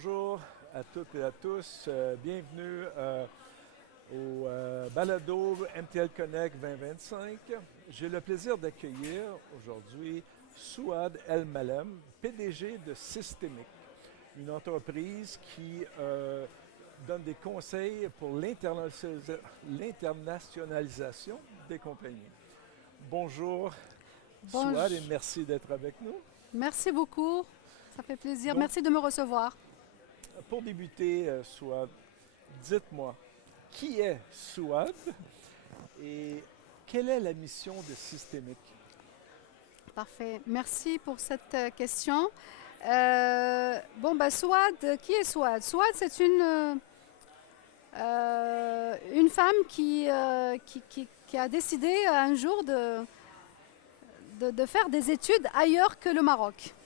Bonjour à toutes et à tous. Bienvenue au balado MTL Connect 2025. J'ai le plaisir d'accueillir aujourd'hui Souad El Malem, PDG de Systemic, une entreprise qui donne des conseils pour l'internationalisation des compagnies. Bonjour Souad et merci d'être avec nous. Merci beaucoup, ça fait plaisir. Donc, merci de me recevoir. Pour débuter, Souad, dites-moi, qui est Souad et quelle est la mission de Systemic? Parfait, merci pour cette question. Souad, qui est Souad? Souad, c'est une femme qui a décidé un jour de faire des études ailleurs que le Maroc.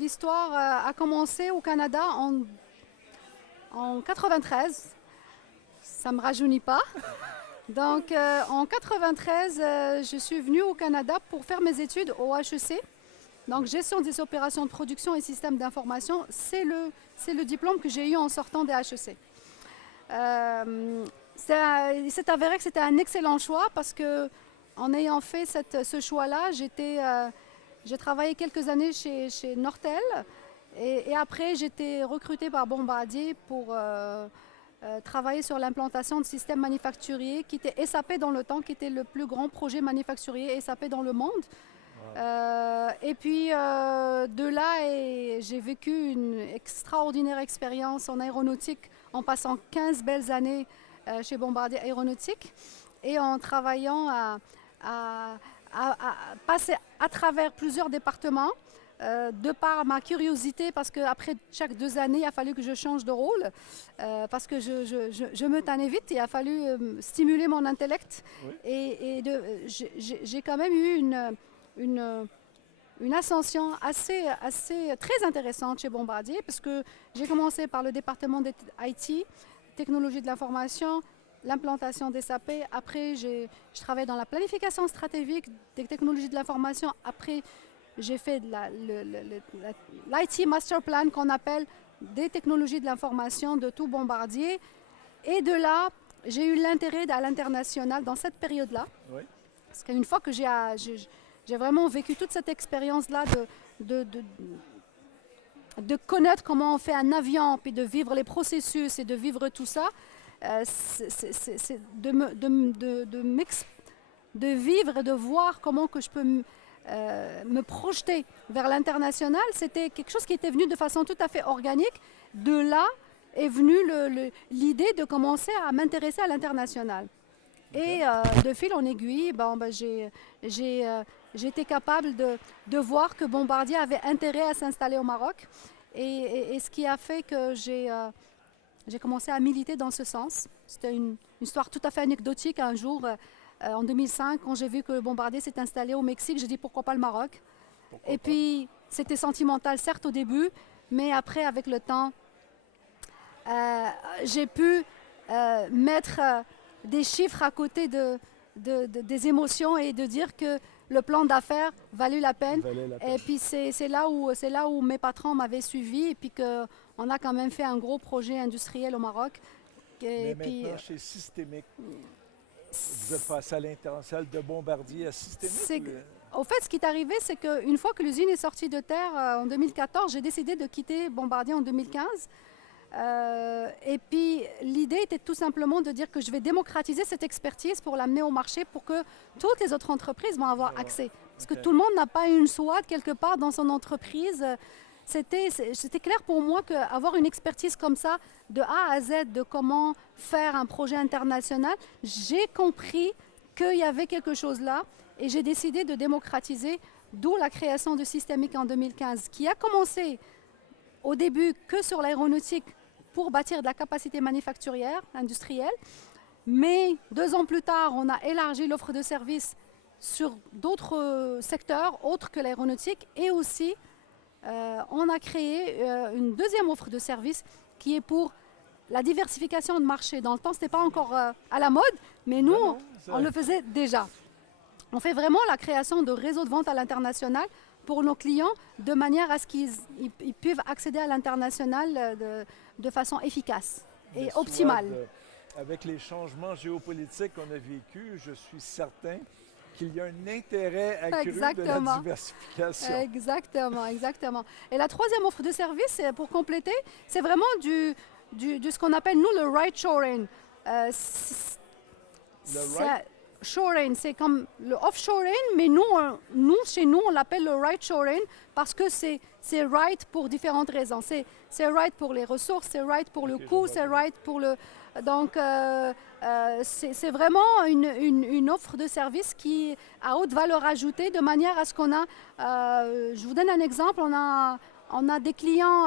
L'histoire a commencé au Canada en 93. Ça ne me rajeunit pas. Donc, en 93, je suis venue au Canada pour faire mes études au HEC. Donc, gestion des opérations de production et systèmes d'information, c'est le diplôme que j'ai eu en sortant des HEC. Il s'est avéré que c'était un excellent choix parce que, en ayant fait ce choix-là, j'ai travaillé quelques années chez Nortel et après j'ai été recrutée par Bombardier pour travailler sur l'implantation de systèmes manufacturiers qui était SAP dans le temps, qui était le plus grand projet manufacturier SAP dans le monde. Wow. De là, j'ai vécu une extraordinaire expérience en aéronautique en passant 15 belles années chez Bombardier Aéronautique et en travaillant à passer à travers plusieurs départements de par ma curiosité, parce qu'après chaque 2 années, il a fallu que je change de rôle parce que je me tannais vite. Il a fallu stimuler mon intellect. Oui. J'ai quand même eu une ascension très intéressante chez Bombardier parce que j'ai commencé par le département des IT, technologie de l'information, l'implantation des SAP. Après, je travaille dans la planification stratégique des technologies de l'information. Après, j'ai fait l'IT Master Plan qu'on appelle des technologies de l'information de tout Bombardier. Et de là, j'ai eu l'intérêt à l'international dans cette période-là. Oui. Parce qu'une fois que j'ai vraiment vécu toute cette expérience-là de connaître comment on fait un avion, puis de vivre les processus et de vivre tout ça, c'est de vivre et de voir comment que je peux me projeter vers l'international. C'était quelque chose qui était venu de façon tout à fait organique. De là est venue l'idée de commencer à m'intéresser à l'international. Okay. Et de fil en aiguille, j'ai été capable de voir que Bombardier avait intérêt à s'installer au Maroc. Et ce qui a fait que j'ai commencé à militer dans ce sens. C'était une histoire tout à fait anecdotique. Un jour, en 2005, quand j'ai vu que Bombardier s'est installé au Mexique, j'ai dit pourquoi pas le Maroc. Pourquoi pas? Puis c'était sentimental, certes, au début, mais après, avec le temps, j'ai pu mettre des chiffres à côté des émotions et de dire que le plan d'affaires valait la peine. Et puis c'est là où mes patrons m'avaient suivi et puis qu'on a quand même fait un gros projet industriel au Maroc. Mais maintenant, chez Systemic, vous êtes passé à l'international de Bombardier à Systemic? Au fait, ce qui est arrivé, c'est qu'une fois que l'usine est sortie de terre en 2014, j'ai décidé de quitter Bombardier en 2015. Et puis l'idée était tout simplement de dire que je vais démocratiser cette expertise pour l'amener au marché pour que toutes les autres entreprises vont avoir accès. Parce que tout le monde n'a pas une SWOT quelque part dans son entreprise. C'était clair pour moi qu'avoir une expertise comme ça, de A à Z, de comment faire un projet international, j'ai compris qu'il y avait quelque chose là et j'ai décidé de démocratiser, d'où la création de Systemic en 2015, qui a commencé au début que sur l'aéronautique pour bâtir de la capacité manufacturière, industrielle. Mais 2 ans plus tard, on a élargi l'offre de services sur d'autres secteurs autres que l'aéronautique et aussi on a créé une deuxième offre de services qui est pour la diversification de marché. Dans le temps, ce n'était pas encore à la mode, mais nous, on le faisait déjà. On fait vraiment la création de réseaux de vente à l'international pour nos clients de manière à ce qu'ils puissent accéder à l'international de façon efficace et optimale. Avec les changements géopolitiques qu'on a vécus, je suis certain qu'il y a un intérêt accru de la diversification. Exactement, exactement. Et la troisième offre de service, pour compléter, c'est vraiment de ce qu'on appelle, nous, le right shoring. Shoring, c'est comme le offshoring, mais chez nous, on l'appelle le right shoring parce que c'est right pour différentes raisons. C'est right pour les ressources, c'est right pour le coût, c'est right pour le... Donc, c'est vraiment une offre de service qui a haute valeur ajoutée de manière à ce qu'on a... je vous donne un exemple, on a des clients...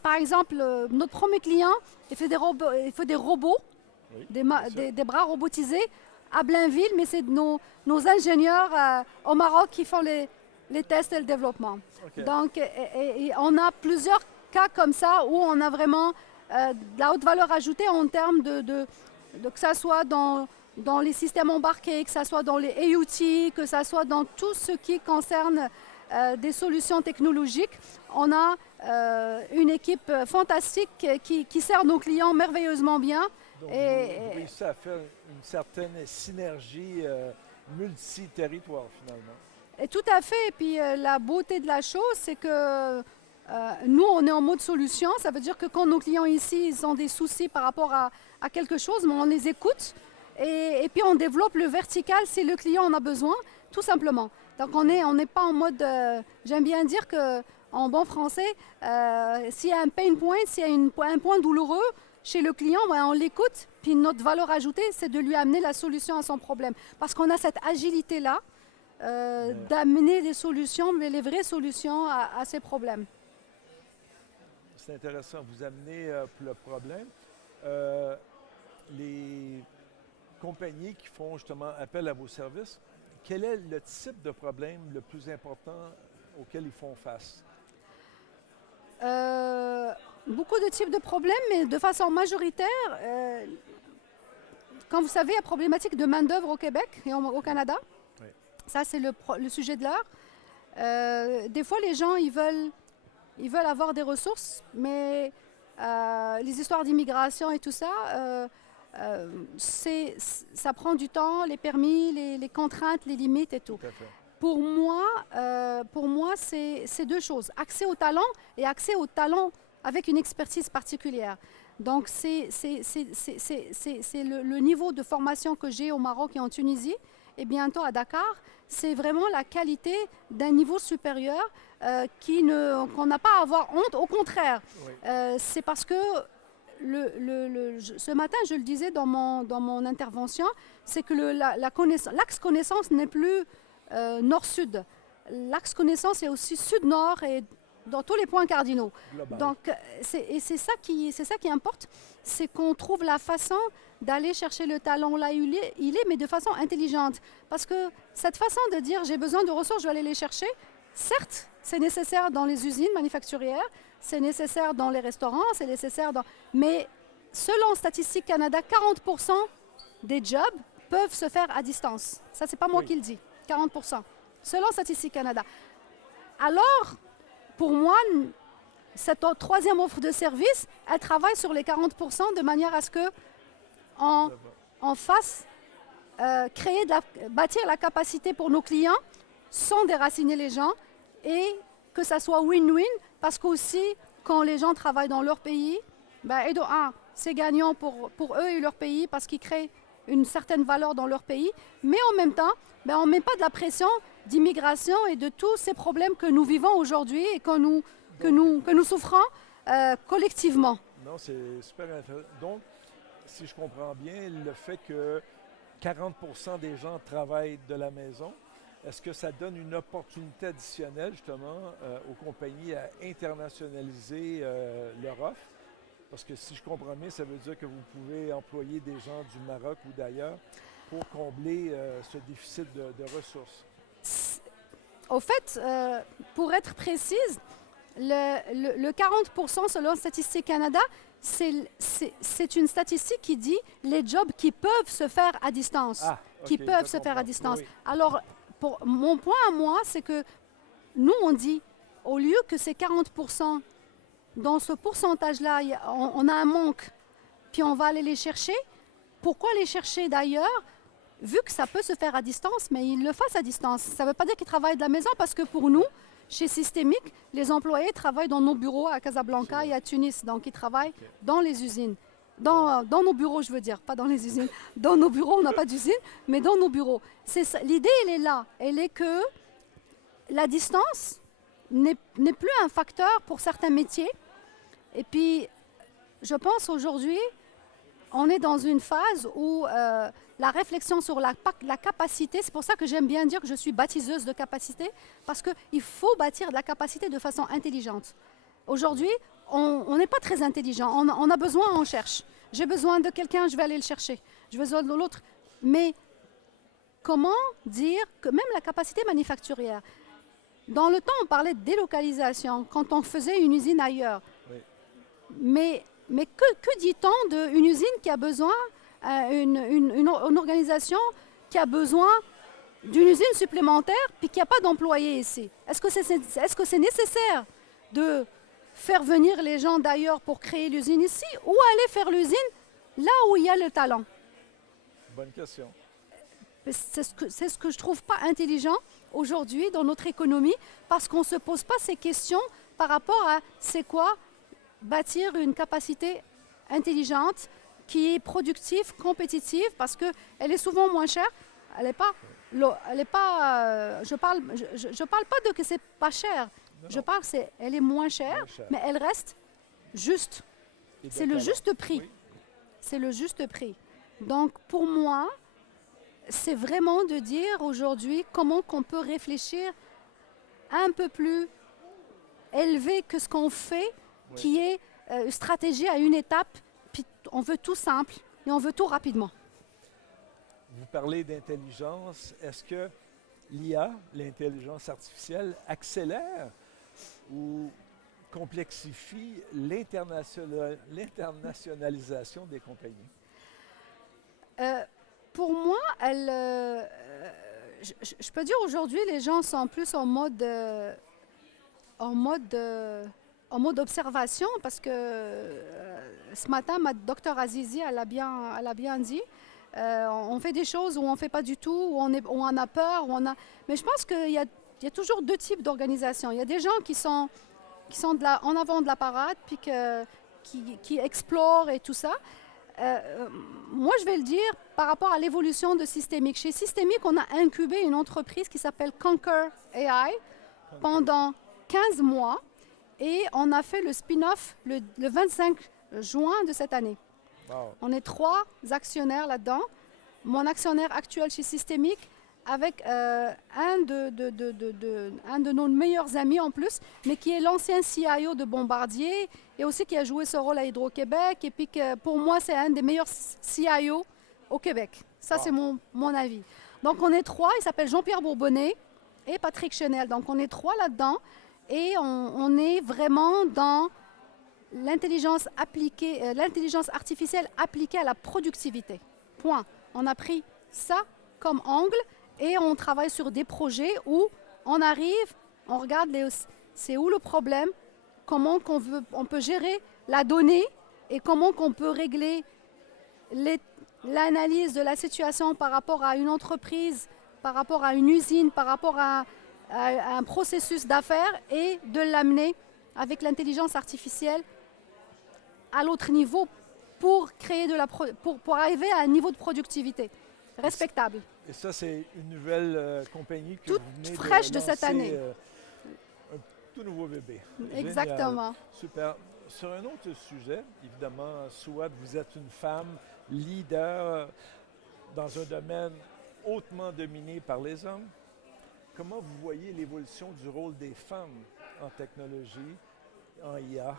par exemple, notre premier client, il fait des robots. Oui, des bras robotisés à Blainville, mais c'est nos ingénieurs au Maroc qui font les tests et le développement. Okay. Donc, et on a plusieurs cas comme ça où on a vraiment de la haute valeur ajoutée en termes de que ça soit dans les systèmes embarqués, que ça soit dans les AUT, que ça soit dans tout ce qui concerne des solutions technologiques. On a une équipe fantastique qui sert nos clients merveilleusement bien. Donc, vous réussissez à faire une certaine synergie multi-territoire, finalement. Et tout à fait. Et puis, la beauté de la chose, c'est que nous, on est en mode solution. Ça veut dire que quand nos clients ici, ils ont des soucis par rapport à quelque chose, mais on les écoute. Et puis, on développe le vertical si le client en a besoin, tout simplement. Donc, on n'est pas en mode... j'aime bien dire qu'en bon français, s'il y a un pain point, s'il y a un point douloureux, chez le client, on l'écoute, puis notre valeur ajoutée, c'est de lui amener la solution à son problème. Parce qu'on a cette agilité-là d'amener des solutions, mais les vraies solutions à ces problèmes. C'est intéressant, vous amenez le problème. Les compagnies qui font justement appel à vos services, quel est le type de problème le plus important auquel ils font face? Beaucoup de types de problèmes, mais de façon majoritaire, quand vous savez la problématique de main-d'œuvre au Québec et au Canada, oui. Ça c'est le sujet de l'heure. Des fois, les gens, ils veulent avoir des ressources, mais les histoires d'immigration et tout ça, ça prend du temps, les permis, les contraintes, les limites et tout. Pour moi, c'est deux choses. Accès au talent et accès au talent avec une expertise particulière. Donc, c'est le niveau de formation que j'ai au Maroc et en Tunisie et bientôt à Dakar. C'est vraiment la qualité d'un niveau supérieur qu'on n'a pas à avoir honte. Au contraire, oui. C'est parce que ce matin, je le disais dans mon intervention, c'est que l'axe connaissance n'est plus nord-sud. L'axe connaissance est aussi sud-nord et dans tous les points cardinaux. Global. Donc, c'est ça qui importe, c'est qu'on trouve la façon d'aller chercher le talent là où il est, mais de façon intelligente. Parce que cette façon de dire j'ai besoin de ressources, je vais aller les chercher, certes, c'est nécessaire dans les usines manufacturières, c'est nécessaire dans les restaurants, c'est nécessaire dans... Mais selon Statistique Canada, 40% des jobs peuvent se faire à distance. Ça, c'est pas moi qui le dis. 40%, selon Statistique Canada. Alors, pour moi, cette troisième offre de service, elle travaille sur les 40% de manière à ce qu'on fasse bâtir la capacité pour nos clients sans déraciner les gens et que ça soit win-win parce qu'aussi, quand les gens travaillent dans leur pays, c'est gagnant pour eux et leur pays parce qu'ils créent une certaine valeur dans leur pays, mais en même temps, on ne met pas de la pression d'immigration et de tous ces problèmes que nous vivons aujourd'hui et que nous souffrons collectivement. Non, c'est super intéressant. Donc, si je comprends bien, le fait que 40% des gens travaillent de la maison, est-ce que ça donne une opportunité additionnelle justement aux compagnies à internationaliser leur offre? Parce que si je comprends bien, ça veut dire que vous pouvez employer des gens du Maroc ou d'ailleurs pour combler ce déficit de ressources. Au fait, pour être précise, le 40% selon Statistique Canada, c'est une statistique qui dit les jobs qui peuvent se faire à distance. Qui peuvent se faire à distance. Oui. Alors, mon point à moi, c'est que nous, on dit, au lieu que ces 40%, dans ce pourcentage-là, on a un manque, puis on va aller les chercher. Pourquoi les chercher d'ailleurs, vu que ça peut se faire à distance, mais ils le fassent à distance. Ça ne veut pas dire qu'ils travaillent de la maison, parce que pour nous, chez Systémique, les employés travaillent dans nos bureaux à Casablanca et à Tunis. Donc, ils travaillent dans les usines. Dans nos bureaux, je veux dire, pas dans les usines. Dans nos bureaux, on n'a pas d'usine, mais dans nos bureaux. L'idée, elle est là. Elle est que la distance n'est plus un facteur pour certains métiers. Et puis, je pense aujourd'hui, on est dans une phase où la réflexion sur la capacité, c'est pour ça que j'aime bien dire que je suis bâtisseuse de capacité, parce qu'il faut bâtir de la capacité de façon intelligente. Aujourd'hui, on n'est pas très intelligent. On a besoin, on cherche. J'ai besoin de quelqu'un, je vais aller le chercher. J'ai besoin de l'autre. Mais comment dire que même la capacité manufacturière, dans le temps, on parlait de délocalisation, quand on faisait une usine ailleurs. Oui. Mais que dit-on d'une usine qui a besoin, une organisation qui a besoin d'une usine supplémentaire puis qui n'a pas d'employés ici? Est-ce que c'est nécessaire de faire venir les gens d'ailleurs pour créer l'usine ici ou aller faire l'usine là où il y a le talent? Bonne question. C'est ce que je ne trouve pas intelligent aujourd'hui dans notre économie, parce qu'on ne se pose pas ces questions par rapport à c'est quoi bâtir une capacité intelligente qui est productive, compétitive, parce qu'elle est souvent moins chère. Elle n'est pas, je parle pas de que c'est pas cher. Non. Je parle elle est moins chère, mais elle reste juste. C'est le juste prix. Oui. C'est le juste prix. Donc pour moi, c'est vraiment de dire aujourd'hui comment qu'on peut réfléchir un peu plus élevé que ce qu'on fait, oui. Qui est une stratégie à une étape, puis on veut tout simple et on veut tout rapidement. Vous parlez d'intelligence. Est-ce que l'IA, l'intelligence artificielle, accélère ou complexifie l'internationalisation des compagnies? Pour moi, je peux dire aujourd'hui, les gens sont plus en mode observation, parce que ce matin, ma docteure Azizi, elle a bien dit, on fait des choses où on ne fait pas du tout, où on a peur, mais je pense qu'il y a toujours deux types d'organisations. Il y a des gens qui sont en avant de la parade, puis qui explorent et tout ça. Moi, je vais le dire par rapport à l'évolution de Systémique. Chez Systémique, on a incubé une entreprise qui s'appelle Conquer AI pendant 15 mois et on a fait le spin-off le 25 juin de cette année. Wow. On est 3 actionnaires là-dedans. Mon actionnaire actuel chez Systémique, avec un de nos meilleurs amis en plus, mais qui est l'ancien CIO de Bombardier et aussi qui a joué ce rôle à Hydro-Québec. Et puis que pour moi, c'est un des meilleurs CIO au Québec. Ça, wow. C'est mon avis. Donc, on est 3. Il s'appelle Jean-Pierre Bourbonnet et Patrick Chenel. Donc, on est 3 là-dedans et on est vraiment dans l'intelligence artificielle appliquée à la productivité. Point. On a pris ça comme angle. Et on travaille sur des projets où on arrive, on regarde c'est où le problème, comment on peut gérer la donnée et comment on peut régler l'analyse de la situation par rapport à une entreprise, par rapport à une usine, par rapport à un processus d'affaires et de l'amener avec l'intelligence artificielle à l'autre niveau pour créer pour arriver à un niveau de productivité respectable. Et ça, c'est une nouvelle compagnie que toute vous venez fraîche de cette lancer, année. Un tout nouveau bébé. Exactement. Génial. Super. Sur un autre sujet, évidemment, Souad, vous êtes une femme leader dans un domaine hautement dominé par les hommes. Comment vous voyez l'évolution du rôle des femmes en technologie, en IA?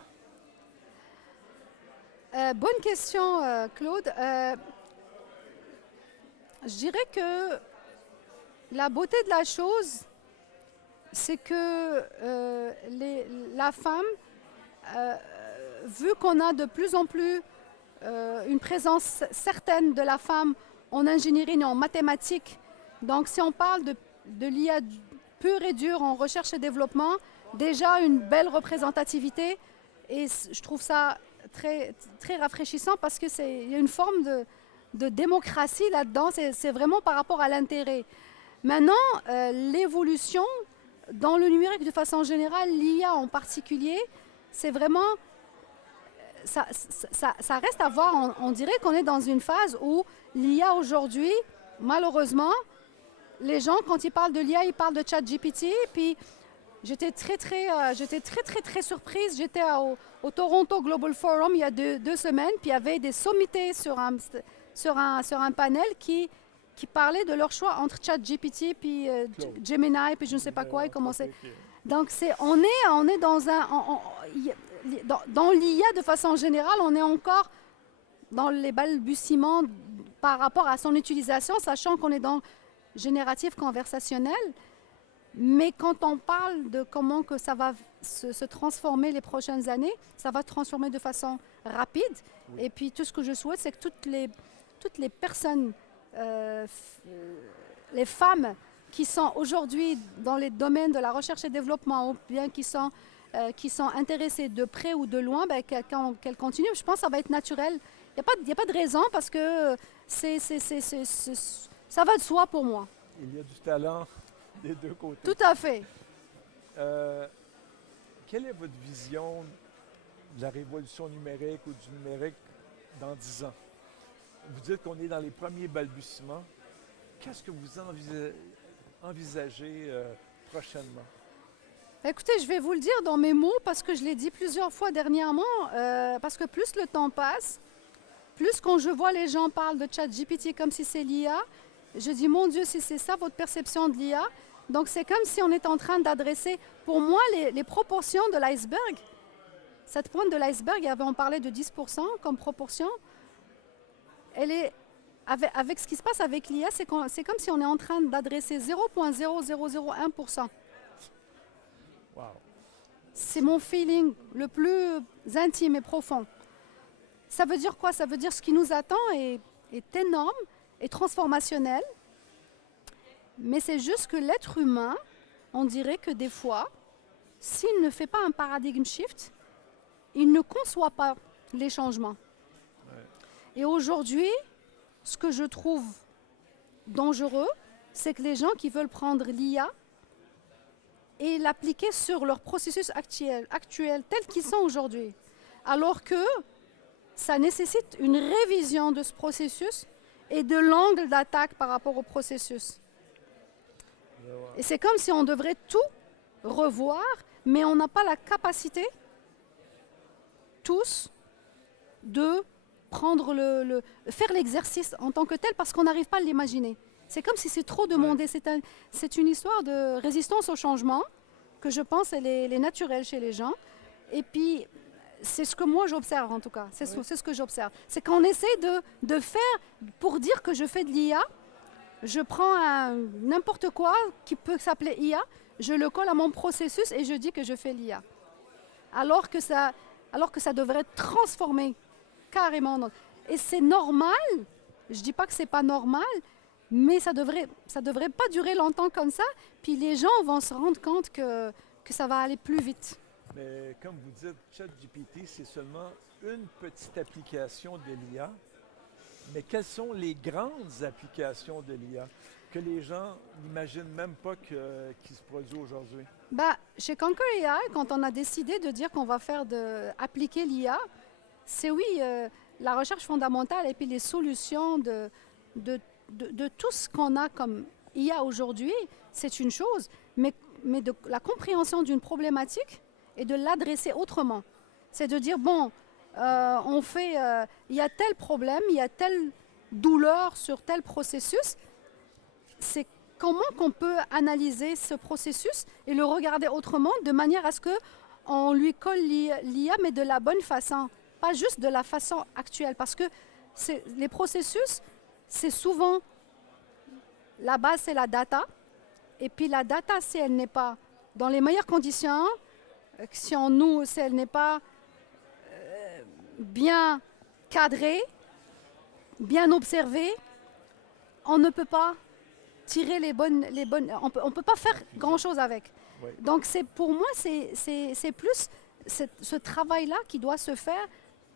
Bonne question, Claude. Je dirais que la beauté de la chose, c'est que la femme, vu qu'on a de plus en plus une présence certaine de la femme en ingénierie et en mathématiques, donc si on parle de de l'IA pure et dure en recherche et développement, déjà une belle représentativité. Et je trouve ça très, très rafraîchissant parce qu'il y a une forme de démocratie là-dedans. C'est vraiment par rapport à l'intérêt. Maintenant, l'évolution dans le numérique de façon générale, l'IA en particulier, c'est vraiment... Ça reste à voir. On dirait qu'on est dans une phase où l'IA aujourd'hui, malheureusement, les gens, quand ils parlent de l'IA, ils parlent de ChatGPT. Puis j'étais très surprise. J'étais au Toronto Global Forum il y a deux semaines, puis il y avait des sommités sur un panel qui parlaient de leur choix entre ChatGPT puis Gemini, puis je ne sais pas quoi. Donc on est dans l'IA de façon générale, on est encore dans les balbutiements par rapport à son utilisation, sachant qu'on est dans génératif conversationnel. Mais quand on parle de comment que ça va se transformer les prochaines années, ça va se transformer de façon rapide. Oui. Et puis tout ce que je souhaite, c'est que toutes les personnes, les femmes qui sont aujourd'hui dans les domaines de la recherche et développement, ou bien qui sont intéressées de près ou de loin, ben, qu'elles continuent. Je pense que ça va être naturel. Il n'y a pas de raison parce que ça va de soi pour moi. Il y a du talent des deux côtés. Tout à fait. Quelle est votre vision de la révolution numérique ou du numérique dans 10 ans? Vous dites qu'on est dans les premiers balbutiements. Qu'est-ce que vous envisagez prochainement? Écoutez, je vais vous le dire dans mes mots parce que je l'ai dit plusieurs fois dernièrement, parce que plus le temps passe, plus quand je vois les gens parlent de ChatGPT comme si c'est l'IA, je dis, mon Dieu, si c'est ça votre perception de l'IA, donc c'est comme si on est en train d'adresser, pour moi, les proportions de l'iceberg. Cette pointe de l'iceberg, on parlait de 10% comme proportion. Elle est, avec ce qui se passe avec l'IA, c'est comme si on est en train d'adresser 0,0001%. Wow. C'est mon feeling le plus intime et profond. Ça veut dire quoi? Ça veut dire ce qui nous attend est énorme et transformationnel. Mais c'est juste que l'être humain, on dirait que des fois, s'il ne fait pas un paradigme shift, il ne conçoit pas les changements. Ouais. Et aujourd'hui, ce que je trouve dangereux, c'est que les gens qui veulent prendre l'IA et l'appliquer sur leurs processus actuels tels qu'ils sont aujourd'hui, alors que ça nécessite une révision de ce processus et de l'angle d'attaque par rapport au processus. Et c'est comme si on devrait tout revoir, mais on n'a pas la capacité, tous, de prendre faire l'exercice en tant que tel parce qu'on n'arrive pas à l'imaginer. C'est comme si c'est trop demandé. C'est une histoire de résistance au changement que je pense elle est naturelle chez les gens. Et puis, c'est ce que moi j'observe en tout cas. C'est ce que j'observe. C'est qu'on essaie de faire, pour dire que je fais de l'IA, je prends n'importe quoi qui peut s'appeler IA, je le colle à mon processus et je dis que je fais l'IA. Alors que ça devrait transformer carrément. Et c'est normal, je ne dis pas que ce n'est pas normal, mais ça devrait pas durer longtemps comme ça, puis les gens vont se rendre compte que ça va aller plus vite. Mais comme vous dites, ChatGPT, c'est seulement une petite application de l'IA. Mais quelles sont les grandes applications de l'IA que les gens n'imaginent même pas qui se produisent aujourd'hui? Chez Conquer AI, quand on a décidé de dire qu'on va appliquer l'IA, c'est la recherche fondamentale et puis les solutions de tout ce qu'on a comme IA aujourd'hui, c'est une chose, mais de la compréhension d'une problématique et de l'adresser autrement. C'est de dire, bon, il y a tel problème, il y a telle douleur sur tel processus. C'est comment qu'on peut analyser ce processus et le regarder autrement de manière à ce qu'on lui colle l'IA, mais de la bonne façon, pas juste de la façon actuelle. Parce que les processus, c'est souvent, la base, c'est la data. Et puis la data, si elle n'est pas dans les meilleures conditions, si elle n'est pas bien cadré, bien observé, on ne peut pas tirer les bonnes... On peut pas faire grand-chose avec. Oui. Donc, pour moi, c'est plus ce travail-là qui doit se faire,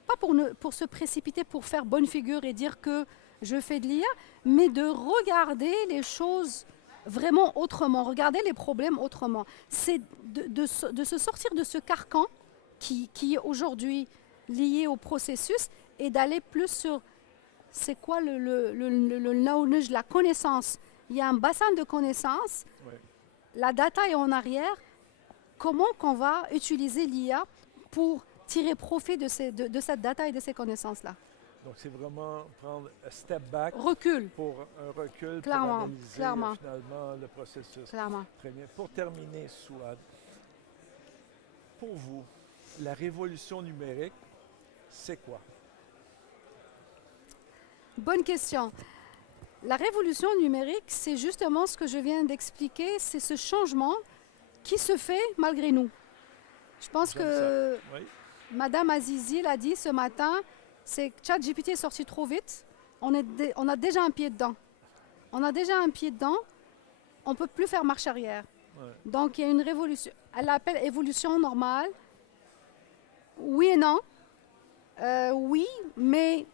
pas pour se précipiter, pour faire bonne figure et dire que je fais de l'IA, mais de regarder les choses vraiment autrement, regarder les problèmes autrement. C'est de se sortir de ce carcan qui est aujourd'hui lié au processus et d'aller plus sur c'est quoi le knowledge, la connaissance. Il y a un bassin de connaissances, Oui. la data est en arrière. Comment qu'on va utiliser l'IA pour tirer profit de cette data et de ces connaissances-là? Donc, c'est vraiment prendre un step back Recul, pour un recul, Clairement, pour analyser clairement. finalement le processus. clairement. Très bien. Pour terminer, Souad, pour vous, la révolution numérique, c'est quoi? Bonne question. La révolution numérique, c'est justement ce que je viens d'expliquer, c'est ce changement qui se fait malgré nous. Je pense J'aime que ça. Oui. Madame Azizi l'a dit ce matin, c'est que ChatGPT est sorti trop vite. On a déjà un pied dedans. On a déjà un pied dedans. On ne peut plus faire marche arrière. Ouais. Donc, il y a une révolution. Elle l'appelle évolution normale. Oui et non. Oui, mais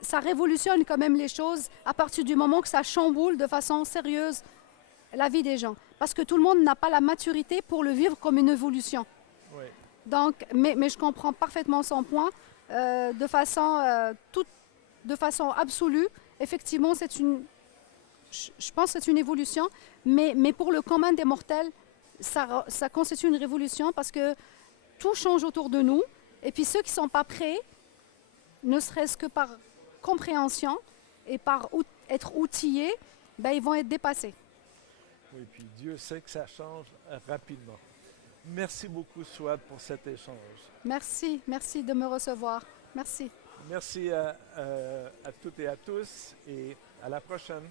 ça révolutionne quand même les choses à partir du moment que ça chamboule de façon sérieuse la vie des gens. Parce que tout le monde n'a pas la maturité pour le vivre comme une évolution. Oui. Donc, mais je comprends parfaitement son point. De façon absolue, effectivement, je pense que c'est une évolution, mais pour le commun des mortels, ça constitue une révolution parce que tout change autour de nous. Et puis ceux qui ne sont pas prêts, ne serait-ce que par compréhension et par être outillés, ben, ils vont être dépassés. Oui, puis Dieu sait que ça change rapidement. Merci beaucoup, Souad, pour cet échange. Merci de me recevoir. Merci. Merci à toutes et à tous et à la prochaine.